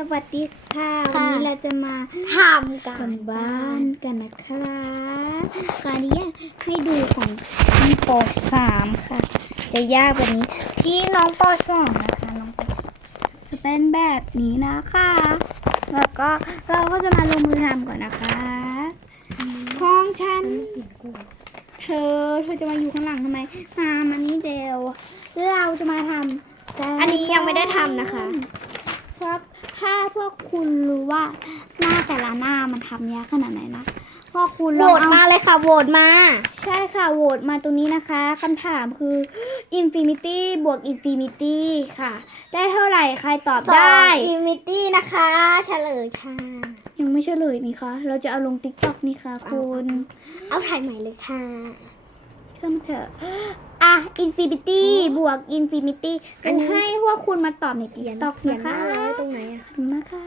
สวัสดีค่ะค่ะวันนี้เราจะมาทำกัทำนบ้านกันนะครับคราวนี้ให้ดูของพี่ปสามค่ะ จะยากกว่านี้ที่น้องปสองนะคะน้องปสองจะเป็นแบบนี้นะคะ แล้วก็เราก็จะมาลงมือทำก่อนนะคะห้องฉันเธอเธอจะมาอยู่ข้างหลังทำไมมามานี่เดียวเราจะมาทำกัอันนี้ยังไม่ได้ทำนะคะเพราะถ้า พวกคุณรู้ว่าหน้าแต่ละหน้ามันทำยากขนาดไหนนะพวกคุณโหลวองตเอามาเลยค่ะโหวตมา ใช่ค่ะโหวตมาตรงนี้นะคะคำถามคือ infinity บวก infinity ค่ะ ได้เท่าไหร่ใครตอบสองได้อิมิตี้นะคะเฉลยค่ะ ยังไม่เฉลยนี่คะเราจะเอาลง TikTok นี่ค่ะคุณเอาถ่ายใหม่เลยค่ะ ช่างมันเถอะอะ infinity บวก infinity อันนี้ให้พวกคุณมาตอบในเขียน TikTok เขียนนะหน้าคะไว้ตรงไหน 你们看。